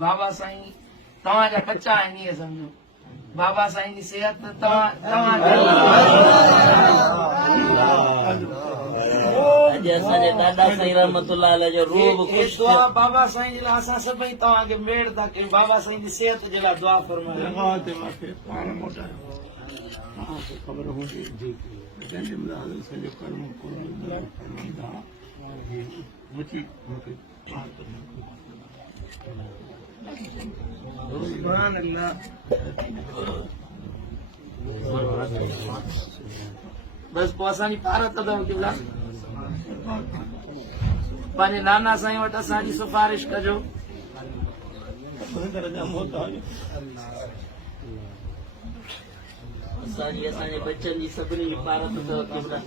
बाबा साईं तव्हांजा कच्चा आहिनि ईअं सम्झो। बाबा साईं जी सेहत तव्हांजी। अॼु असांजे ॾाॾा साईं रहमतुल्लाह अलैह जो रूह बि ख़ुशि थियो। दुआ बाबा साईं जे लाइ असां सभई तव्हांखे मेड़ था कयूं। बाबा साईं जी सेहत जे लाइ दुआ फरमायो। ख़बर हूंदी जंहिंजे महिल सॼो कर्म बस पोइ असांजी भारत अथव क़िबला। पंहिंजे नाना साईं वटि असांजी सिफारिश कजो। असांजे बच्चनि जी सभिनी जी भारत अथव क़िबला।